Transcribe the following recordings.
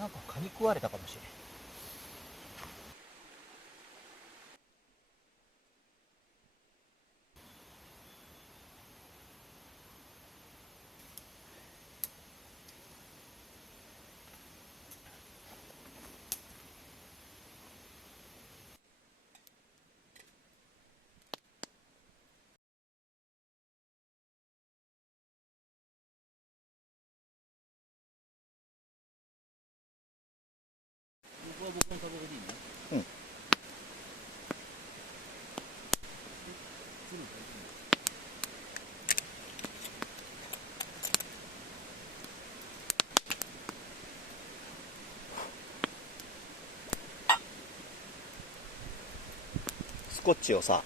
なんか蚊に食われたかもしれん。僕は僕のタバコでいいね。うん。スコッチをさ、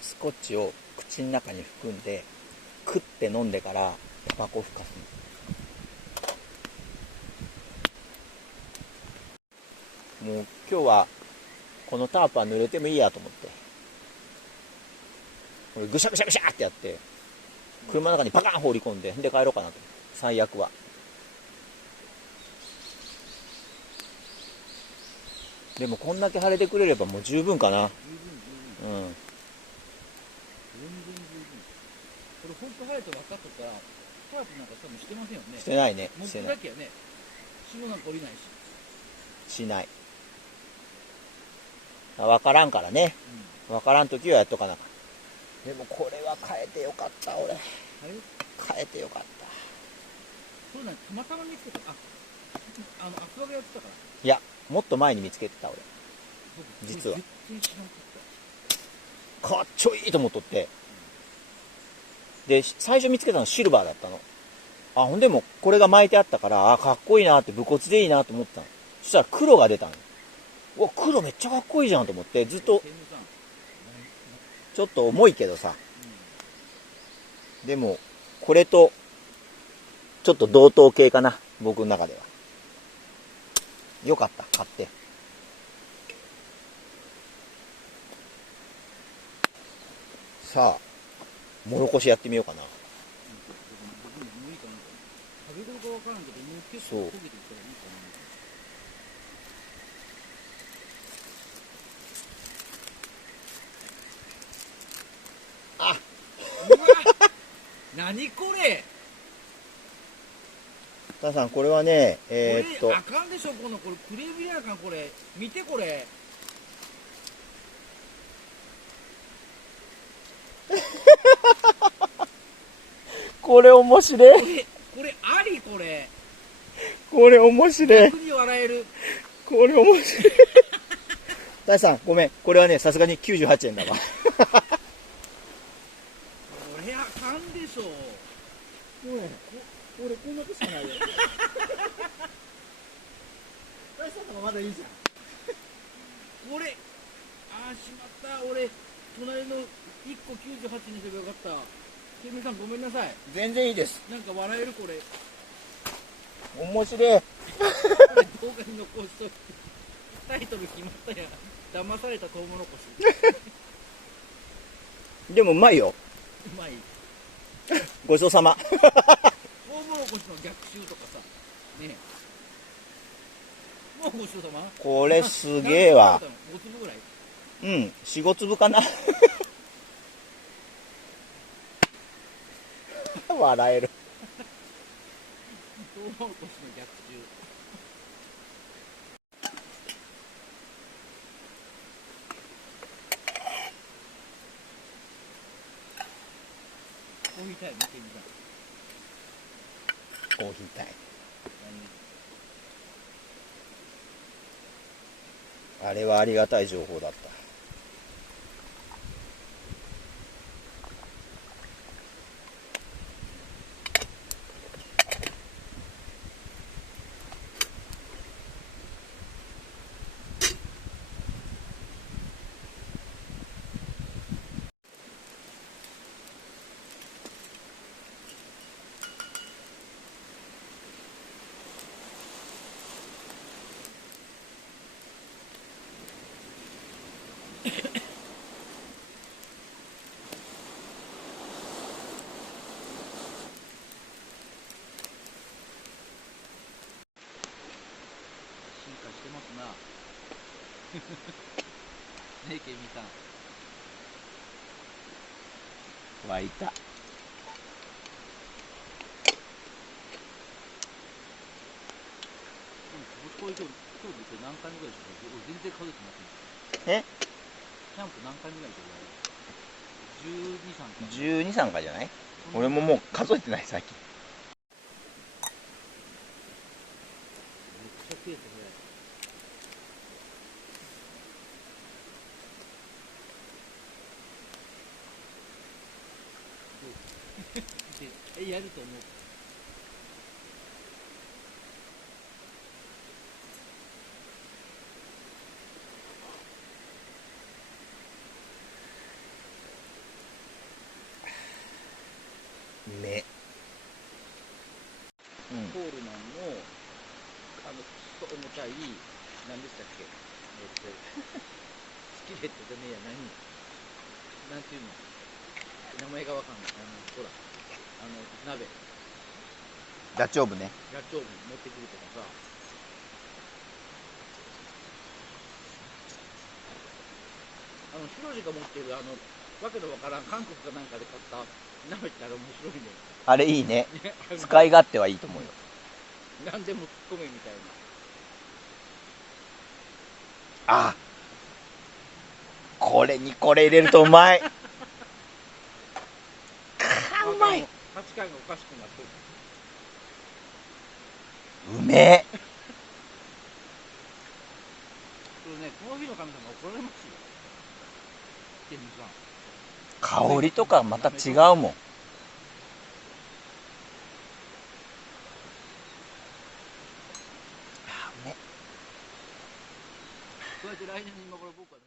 スコッチを口の中に含んで食って飲んでからタバコをふかすの。もう今日はこのタープは濡れてもいいやと思って、これぐしゃぐしゃぐしゃってやって車の中にパカン放り込んで、で帰ろうかなと。最悪は。でもこんだけ晴れてくれればもう十分かな。十分十分。うん。全然十分。これ本当晴れて分かっとったら、タープなんか多分してませんよね。してないね。持っしてない。てだけやね。霜なんか降りないし。しない。わからんからね。わからんときはやっとかなか。でもこれは変えてよかった、俺。あれ変えてよかった。そうなんたまたま見つけた。アクアがやってたから。いや、もっと前に見つけてた、俺。僕実は絶対知らなかった。かっちょいいと思っとって。で、最初見つけたのシルバーだったの。あ、ほんでもこれが巻いてあったから、あ、かっこいいなって、武骨でいいなと思ったの。そしたら黒が出たの。うわ、黒めっちゃかっこいいじゃんと思って、ずっと、天狗さん。ちょっと重いけどさ。でも、これと、ちょっと同等系かな。僕の中では。よかった、買って。さあ、もろこしやってみようかな。僕もいいかな。食べ頃かわからんけど、もう結構そう焦げてきたらいいかな。あ、うわ何これタさん、これはね、これあかんでしょ、これクレームやかん、これ見てこれこれ面白い。これありこれこれ面白い。逆に笑える。これ面白い。タさん、ごめん。これはね、さすがに98円だわ。これあかんでしょ。俺こんなことしかないよ。タさんもまだいいじゃん。これあーしまった、俺隣の1個98にすればよかった。ケミさんごめんなさい。全然いいです。なんか笑えるこれ。面白い。これ動画に残しといて。タイトル決まったやん。騙されたトウモロコシ。でもうまいよ。うまい。ごちそうさま。トウモロコシの逆襲とかさ。ねえ。もうごちそうさま。これすげえわ。 5粒ぐらい。うん、4、5粒かな。笑える。トウモロコシの逆襲。コーヒータイム見てみた。コーヒータイム。あれはありがたい情報だった。ねえケミさん。湧いた。こういう今日って何回目ぐらいですか？俺全然数えてません。えキャンプ何回目ぐらいですか？12、3回。 12、3回じゃない？俺ももう数えてない最近。めっちゃ綺麗ですね。やると思う。ね。コールマンのくっそ重たい何でしたっけ、スキレットじゃねえや、なんていうの、名前がわかんない。ほら鍋、ダチョウブね。ラッチョウブ持ってくるとかさ、ヒロシが持ってるわけのわからん韓国かなんかで買った鍋ってあれ面白いね。あれいいね。ね使い勝手はいいと思うよ。何でも突っ込めみたいな。あ、これにこれ入れるとうまい。うまい。価値観がおかしくなってる。うめえ。それね、コーヒーの神様怒られますよ。ケミさん。香りとかまた違うもん。そうやって来年の今頃僕はね。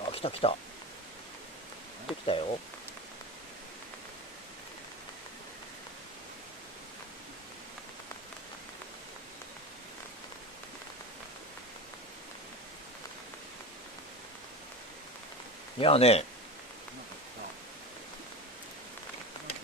あ、来た来た。できたよ。いやね、なんかさ、なんかさ、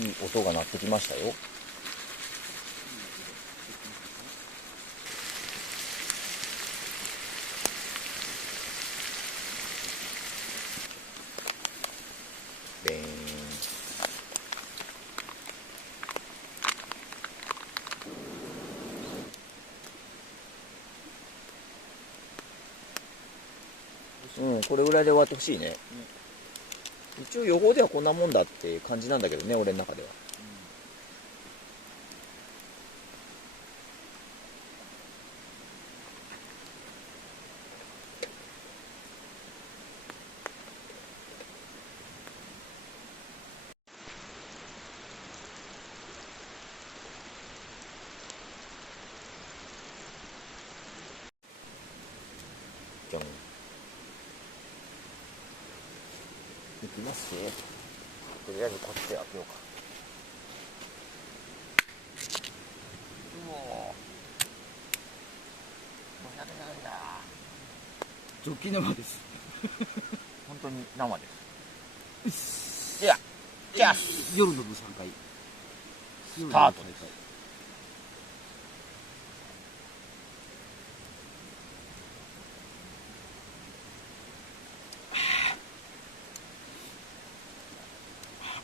いい音が鳴ってきましたよ。ベーン。うん、これぐらいで終わってほしいね。一応予報ではこんなもんだって感じなんだけどね、俺の中では。じゃん。いきますよ。とりあえずこっちで開けようか。うおー。なんだ。ジョッキ生です。本当に生です。じゃあ、じゃあ、夜の部3回。スタートです。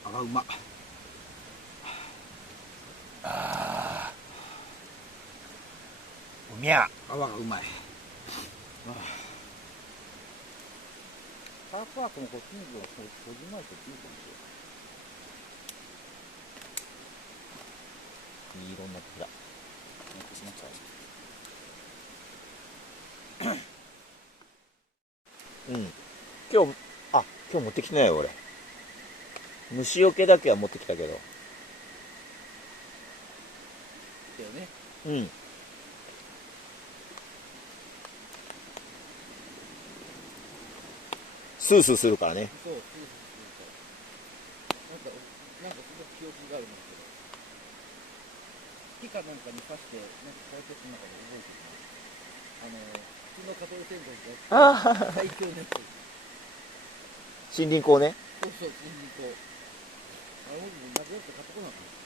あらうま。あー、うみゃ。泡がうまい。カーパークのこっちにこじまいていいかもしれない。いい色になってきた。うん。今日持ってきてないよ、俺。虫除けだけは持ってきたけど。だよね。うん。スースーするからね。そう、なんかすごく記憶があるんですけど、木かなんかに刺して、なんか解説の中で覚えてる普通のカトルテントでああ、最強のやつ。森林工ね。そうそう、新人工。僕もなくなって買ってこなかった。